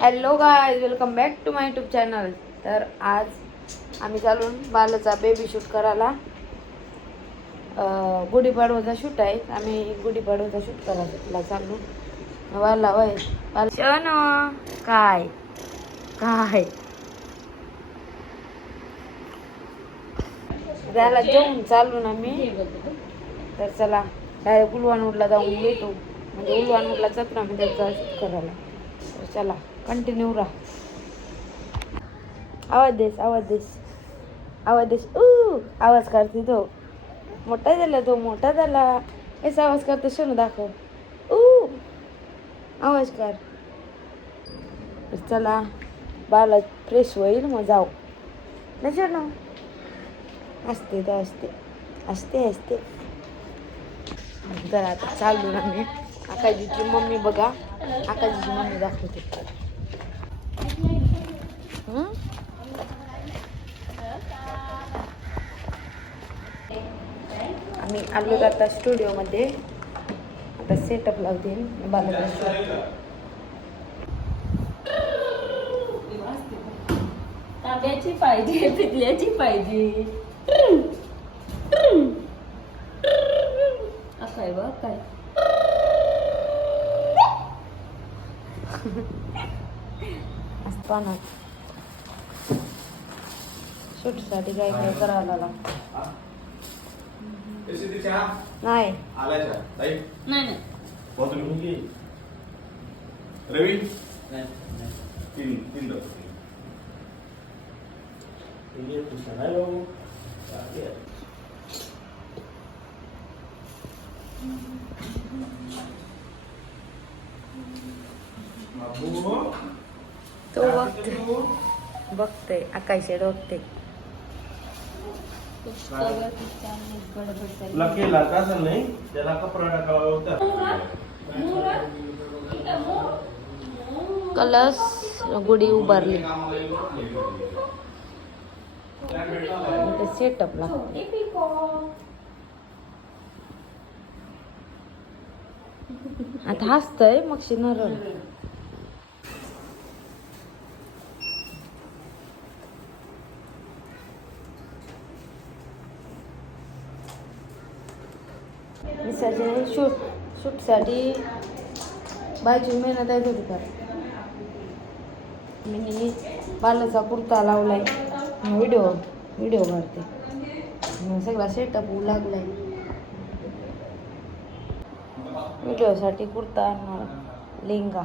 Hello guy welcome back to my YouTube channel तर आज आम्ही चालून बालाचा बेबी शूट करायला गुढीपाडवाचा शूट आहे. आम्ही गुढीपाडवाचा शूट करायला चालू वाला वय शन काय? काय? त्याला जेवून चालून ना मी तर चला डायरेक्ट उलवानूरला जाऊन भेटू म्हणजे उलवानूरला जत्रामध्ये म्हणजे त्याचा शूट करायला. चला कंटिन्यू राहा. आवाज देस आवाज देस. आवाज देस. ऊ आवाज करते तो. मोठा झाला तो मोठा झाला. कसा आवाज करतो शोनू दाखव. ऊ आवाज कर. चला बाला फ्रेश होईल मग जाऊ. ना शोनू? असते तर असते. असते असते. तर आता चालू ना मी. आकाजीची मम्मी बघा. आकाजीची मम्मी दाखवते? आम्ही आलो आता स्टुडिओमध्ये आता सेटअप लावते शूट तांब्याची पाहिजे पितल्याची पाहिजे असं आहे बघ काय असतो ना शूटसाठी काय काय करावं लागलं? नाही. नाही नाही. रवी? तीन तो बघते. बघते आकाशात बघते तुला केला का असं नाही त्याला कपडा टाकावा होता. कलस गुढी उभारली. सेटअपला आता हसतय मग शिनर विसर्जन शूट शूटसाठी बायची मेहनत आहे थोडी फार मी बालाचा कुर्ता लावलाय. व्हिडिओ व्हिडिओ काढते. सगळा सेटअप होऊ लागलाय. व्हिडिओसाठी कुर्ता आणणार लेंगा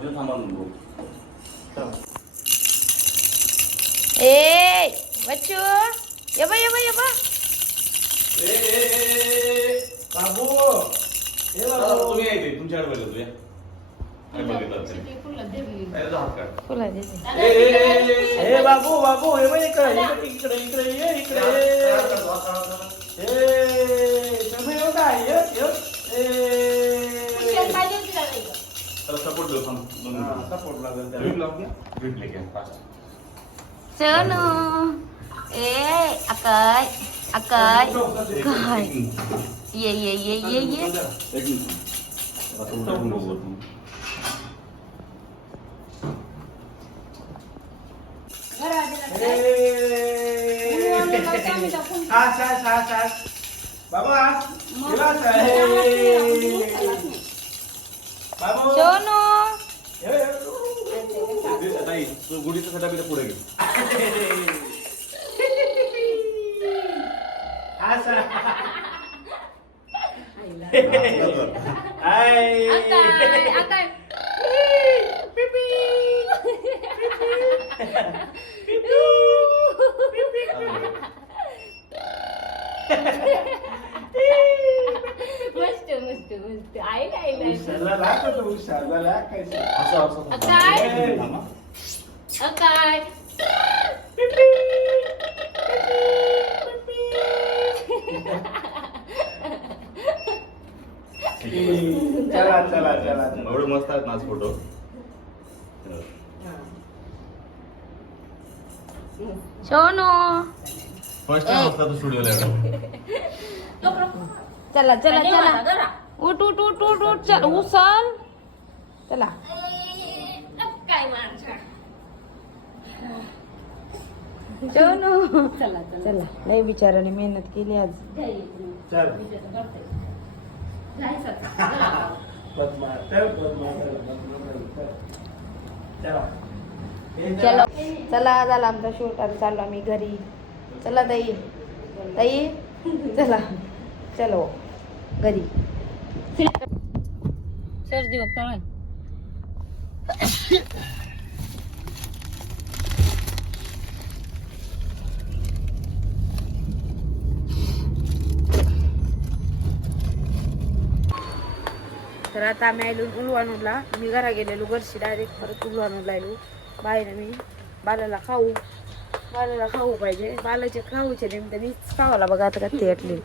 तिथं थांबा. ए बच्चू ये बा ये बा ये बा ए, ए, ए, ए, बाबू ए, तुम्ही तू. फुला बाबू बाबू हे बघ इकडे इकडे इकडे इकडे दोन मिनिटं. सपोर्ट लागेल त्याला. Grip लावून घ्या. Grip ले घ्या, fast. सोनू ए अकाय अकाय काय एक मिनिट. ये ये ये ये ये एक मिनिट. आता उलटून बघू आपण. आश, आश, आश, आश. बाबा गेला असा. गुढी नाही गुढीचं सटा मी पुढे गेलो मस्त मस्त मस्त. आईल आईल. आईल. हुशारला राग होतो, काय? असं असं. काय? काय चला चला चला. एवढं मस्त आहेत फोटो. सोनू फर्स्ट टाइम होता तो स्टुडिओला एवढं. चला चला चला. उठ उठ उठ उठ उठ चल उचल. चला. काय माणसं. सोनू चला. चला चला. लय बिचाराने मेहनत केली आज. चल. चल. झाला आमचा शूट आता चाललो आम्ही घरी. चला ताई. ताई. चला. चलो. घरी. सर्दी बघता तर आता आम्ही आलो उलवानूरला. मी घरा गेलेलो घरशी डायरेक्ट परत उलवानूरला आलो बाहेर मी बालाला खाऊ. बालाला खाऊ पाहिजे. बालाचे खाऊचे निमित्ताने खावाला बघा आता का थेटले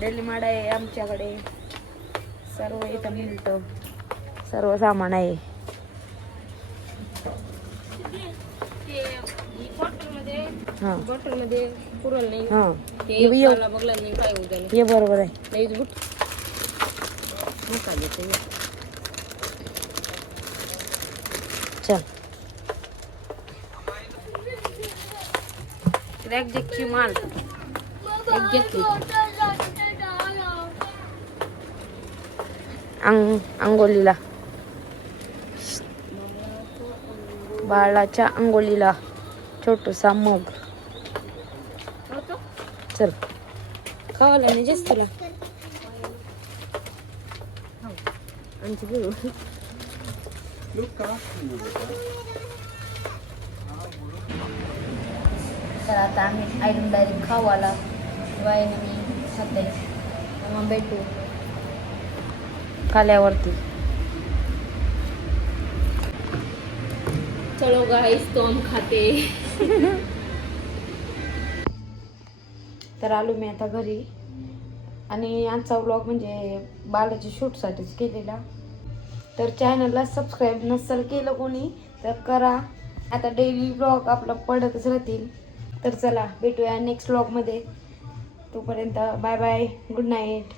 डेली माड आहे आमच्याकडे. सर्व इथं मिळतं. सर्व सामान आहे. हां ते बरोबर आहे. लईच बुट मसाले ते चल क्रॅक जॅकची माल एक घेतली अंग अंगोलीला बाळाच्या अंगोलीला छोटूसा मग चल खावाला नाही जास्त तुला आमची घेऊ तर आता आम्ही आयडम डायरेक्ट खावाला वाईने मी खाते. मग भेटू. खाल्यावरती. चलो गाईस तो हम खाते. तर आलो मी आता घरी. आणि आजचा व्लॉग म्हणजे बालाजी शूटसाठीच केलेला. तर चॅनलला सबस्क्राईब नसेल केलं कोणी तर करा. आता डेली व्लॉग आपला पडतच राहतील. तर चला भेटूया नेक्स्ट व्लॉगमध्ये तोपर्यंत बाय बाय गुड नाईट